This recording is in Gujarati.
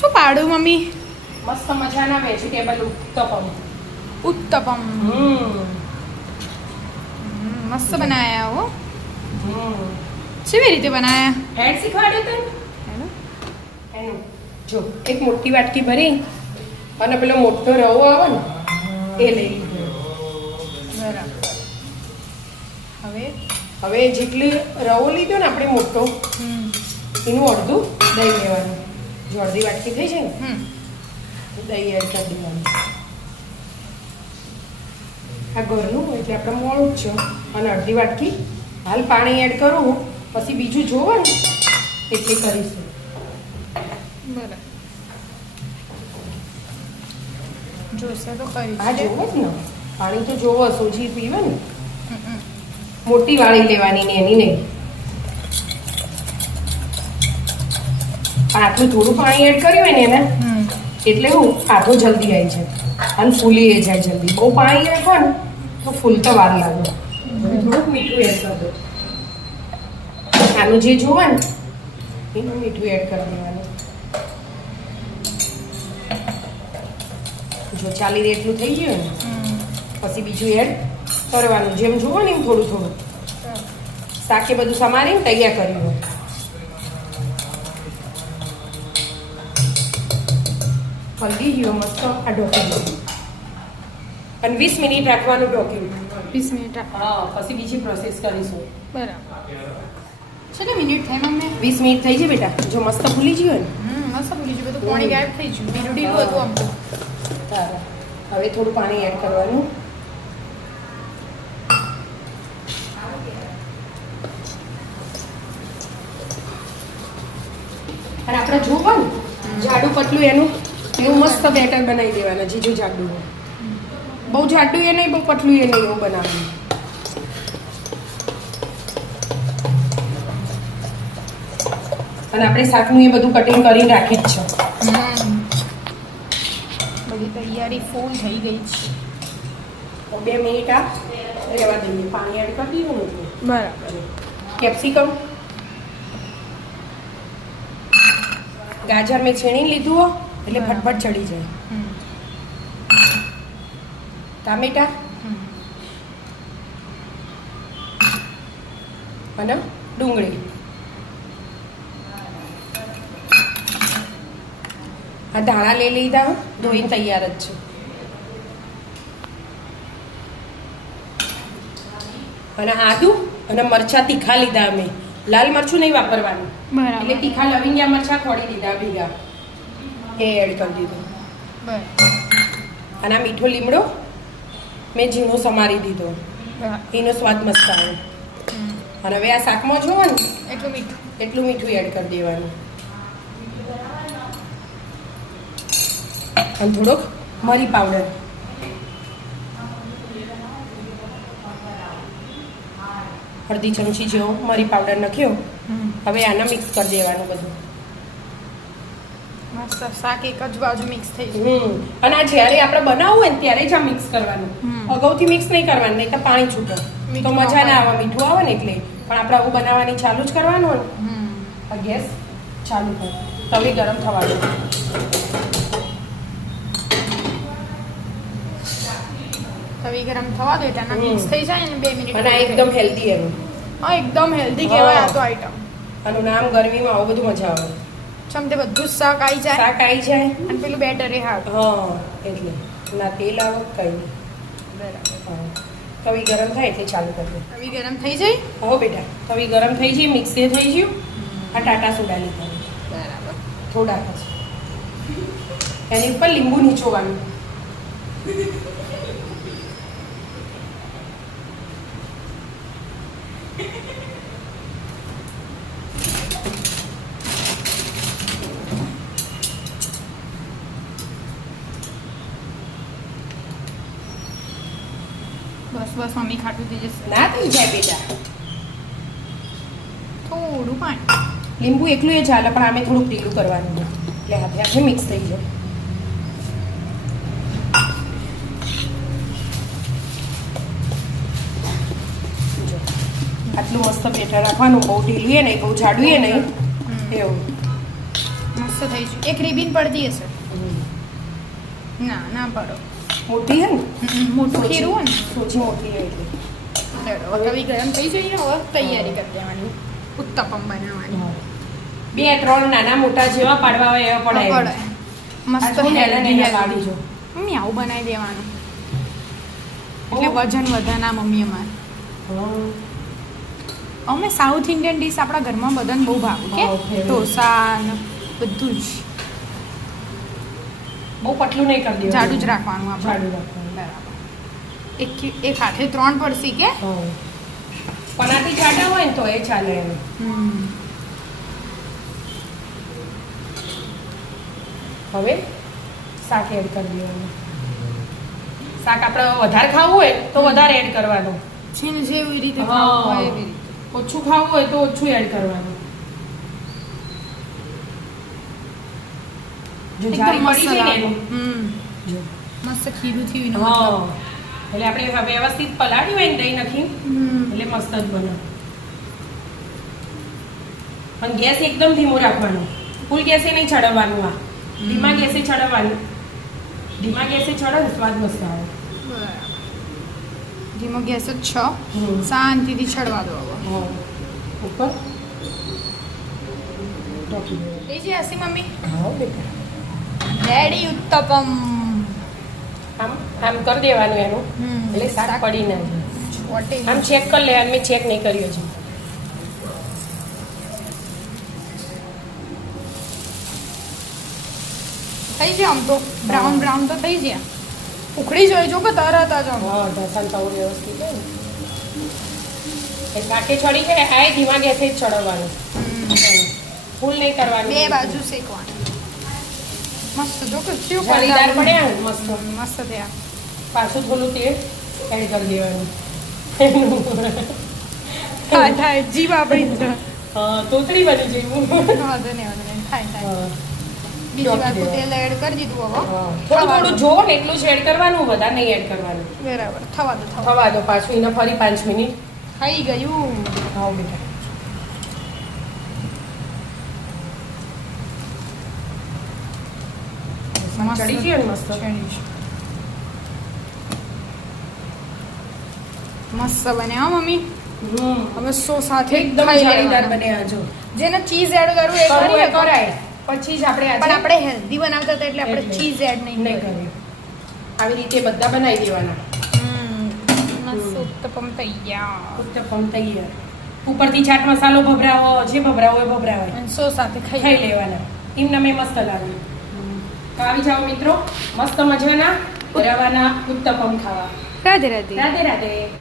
શું પાડું મમ્મી? મસ્ત મજાના વેજીટેબલ ઉત્તપમ. ઉત્તપમ. મસ્ત બનાયા હો. કેવી રીતે બનાયા? હેડ શીખવાડ્યું તને? એનું જો એક મોટી વાટકી ભરી અને પેલો મોટો રવો આવે ને એ લઈ લીધો. બરાબર. હવે જેટલી રવો લીધો ને આપણે મોટો એનું અડધું દહીં લેવાનું. જો અડધી વાટકી થઈ જાય ને દહીં એડ કરી દેવાનું. આ ઘરનું એટલે આપણે મોડું જ છે અને અડધી વાટકી હાલ પાણી એડ કરું પછી બીજું જોવે ને એટલે કરીશું. બરાબર. જોશે તો કરી. આ જોવો જ ને પાણી તો જોવો સોજી પીવે ને મોટી વાળી લેવાની ને એની નહીં. આટલું થોડું પાણી એડ કર્યું હોય ને એને એટલે હું આટલું જલ્દી આવી જાય અને ફૂલી જાય જલ્દી. બહુ પાણી એડ કરો ને તો ફૂલતા વાર લાગે. થોડુંક મીઠું એડ કરી દો. આનું જે જોવે ને એનું મીઠું એડ કરી દેવાનું. જો ચાલી રહે એટલું થઈ ગયું ને પછી બીજું એડ કરવાનું. જેમ જોવો ને એમ થોડું થોડું શાકે બધું સમારીને તૈયાર કર્યું. હલ્દી ગયો મસ્ત આ ઢોકી અને 20 મિનિટ રાખવાનું ઢોક્યું. 20 મિનિટ. હા પછી બીજી પ્રોસેસ કરીશું. બરાબર. કેટલી મિનિટ થઈ મમ્મી? 20 મિનિટ થઈ જાય બેટા. જો મસ્ત ફૂલી ગયું ને મસ્ત ભૂલી ગયું. બધું પાણી ગાયબ થઈ ગયું. ઢીલું ઢીલું હતું આમ તો. સારું. હવે થોડું પાણી એડ કરવાનું. અને આપણે જોવો ને જાડું પતલું એનું એવું મસ્ત બેટર બનાવી દેવાના. જીજુ જાડું હોય બહુ જાડું એ નહીં બહુ પતલું એ નહીં એવું બનાવવાનું. અને આપણે શાકનું એ બધું કટિંગ કરીને રાખી જ છે. બધી તૈયારી ફૂલ થઈ ગઈ છે. 2 મિનિટ આ રહેવા દઈએ. પાણી એડ કરી દીધું ને. બરાબર. કેપ્સિકમ ગાજર મેં છીણી લીધું હો એટલે ફટફટ ચડી જાય. ટામેટા અને ડુંગળી. આ ધાણા લઈ લીધા ધોઈને તૈયાર જ છે. અને આદુ અને મરચાં તીખા લીધા અમે. લાલ મરચું નહીં વાપરવાનું એટલે તીખા લવિંગિયા મરચાં ખોડી દીધા ભેગા એ એડ કરી દીધું. અને આ મીઠો લીમડો મેં ઝીણો સમારી દીધો. એનો સ્વાદ મસ્ત આવે. અને હવે આ શાકમાં જોવો ને એટલું મીઠું એડ કરી દેવાનું. અને થોડોક મરી પાવડર. અડધી ચમચી જેવો મરી પાવડર નાખ્યો. હવે આને મિક્સ કરી દેવાનું બધું. મસ્ત શાક એક જ બાજુ મિક્સ થઈ જાય. અને આ જ્યારે આપણે બનાવવું હોય ને ત્યારે જ આ મિક્સ કરવાનું. અગાઉથી મિક્સ નહીં કરવાનું નહીં તો પાણી છૂટે તો મજા ના આવે. મીઠું આવે ને એટલે. પણ આપણે આવું બનાવવાની ચાલુ જ કરવાનું ને. ગેસ ચાલુ કરો. તવી ગરમ થવા દો. તવી ગરમ થવા દો એટલે મિક્સ થઈ જાય ને 2 મિનિટ. અને આ એકદમ હેલ્ધી એનું. હા એકદમ હેલ્ધી કહેવાય આ તો આઈટમ. આનું નામ ગરમીમાં આવું બધું મજા આવે. ચમતે બધું જ શાક આવી જાય. શાક આવી જાય અને પેલું બેટર એ હાવ. હા એટલે ના તેલ આવે કઈ. બરાબર. તવી ગરમ થાય એટલે ચાલુ કરી દો. તવી ગરમ થઈ જાય. હો બેટા તવી ગરમ થઈ જાય. મિક્સી થઈ ગયું. આ ટાટા સોડા લીધા બરાબર. થોડાક જ એની ઉપર લીંબુ નીચોવાનું. બસ બસ મમ્મી ખાટું થઈ જશે. ના થઈ જાય બેટા. થોડું પાણી. લીંબુ એકલું એ ચાલે પણ આમે થોડુંક ઢીલું કરવાનું એટલે હાથે હાથે મિક્સ થઈ જાય. આટલું મસ્ત બેટર રાખવાનું. બહુ ઢીલું એ નહીં બહુ જાડું એ નહીં એવું. મસ્ત મસ્ત થઈ છે. એક રિબિન પડતી હશે. ના ના પડો. મોટી હે ને મોટું ખીરું હોય ને. સોજી મોટી હે એટલે ચલો તવી ગરમ થઈ જઈએ. હવે તૈયારી કરી દેવાની ઉત્તપમ બનાવવાની. 2-3 નાના મોટા જેવા પાડવા હોય એવા પડે પડાય. મસ્ત આ જો હેલન હેલ્ધી એને પાડી જો. મમ્મી આવું બનાવી દેવાનું એટલે વજન વધે ના મમ્મી અમારે. અમે સાઉથ ઇન્ડિયન ડીશ આપણા ઘરમાં બધાને બહુ ભાવે કે ઢોસા ને બધું જ બહુ પતલું નહીં કરી દેવાનું. જાડું જ રાખવાનું આપણે. જાડું રાખવાનું. બરાબર. એક હાથે 3 પડશે કે પનાથી જાડા હોય ને તો એ ચાલે એમ. હવે શાક એડ કરી દેવાનું. શાક આપણે વધારે ખાવું હોય તો વધારે એડ કરવાનું. જેને જેવી રીતે હા. ખાવું હોય એવી રીતે. ઓછું ખાવું હોય તો ઓછું એડ કરવાનું. જો એકદમ જાળી મસ્ત પડી જાય ને લાગે. એનું. જો. મસ્ત ખીરું થયું ને હા. મતલબ. એટલે આપણે વ્યવસ્થિત પલાળી હોય ને દહીં નાખી એટલે મસ્ત જ બને. પણ ગેસ એકદમ ધીમો રાખવાનો. ફૂલ ગેસે નહીં ચડાવવાનું. આ ધીમા ગેસે ચડાવવાનું. ધીમા ગેસે ચડે ને સ્વાદ મસ્ત આવે. બરાબર. ધીમો ગેસ જ છ હમ. શાંતિથી છડવા દો હવે. હા. ઉપર ઢાંકી દેવાનું. એ જે હસી મમ્મી હા બેટા. રેડી ઉત્તપમ. આમ આમ કરી દેવાનું એનું હમ. એટલે શાક પડી ના જાય. વોટે આમ ચેક કરી લેવાનું. મેં ચેક નહીં કર્યું હજી. થઈ જાય આમ તો બ્રાઉન બ્રાઉન તો થઈ જાય. ઉખડી જોઈજો કે તરત જ આમ. હા ઢાંકણ તો વ્યવસ્થિત હોય ને. એ શાકે ચડી જાય આ ધીમા ગેસે જ ચડાવવાનું. ફૂલ નહીં કરવાનું. બે બાજુ શેકવાનું. મસ્ત જો કે કેવું જાળીદાર પડ્યા ને મસ્ત. મસ્ત થયા. પાછું થોડું તેલ એડ કરી દેવાનું. થાય થાય જીવ આપણી જ. હા તોતરી બની જેવું. વાંધો નહીં થાય થાય. બીજી વાર તો તેલ એડ કરી દીધું હવે. થોડું થોડું જોવો ને એટલું જ એડ કરવાનું. વધારે નહીં એડ કરવાનું. બરાબર થવા દો થવા દો. થવા દો પાછું એને ફરી 5 મિનિટ. થઈ ગયું. હા બેટા. ચડી ગયો ને મસ્ત. ચડી ગયું. મસ્ત બને હો મમ્મી. હવે સો સાથે એકદમ ખાઈ જાળીદાર લેવાના. બને આ જો. જેને ચીઝ એડ કરવું એ કરવું કરીએ એ કરાય. પછી જ આપણે પણ આજે આપણે હેલ્ધી બનાવતા હતા એટલે આપણે એટલે. ચીઝ એડ નહીં નહીં કરીએ. કરીએ. આવી રીતે બધા બનાવી દેવાના. મસ્ત ઉત્તપમ તૈયાર. ઉત્તપમ તૈયાર. ઉપરથી ચાટ મસાલો ભભરાવો જે ભભરાવો એ ભભરાવાય. અને સો સાથે ખાઈ ખાઈ લેવાના. એમને મેં મસ્ત લાગે. તો આવી જાઓ મિત્રો મસ્ત મજાના રવાના ઉત્તપમ ખાવા. રાધે રાધે. રાધે રાધે.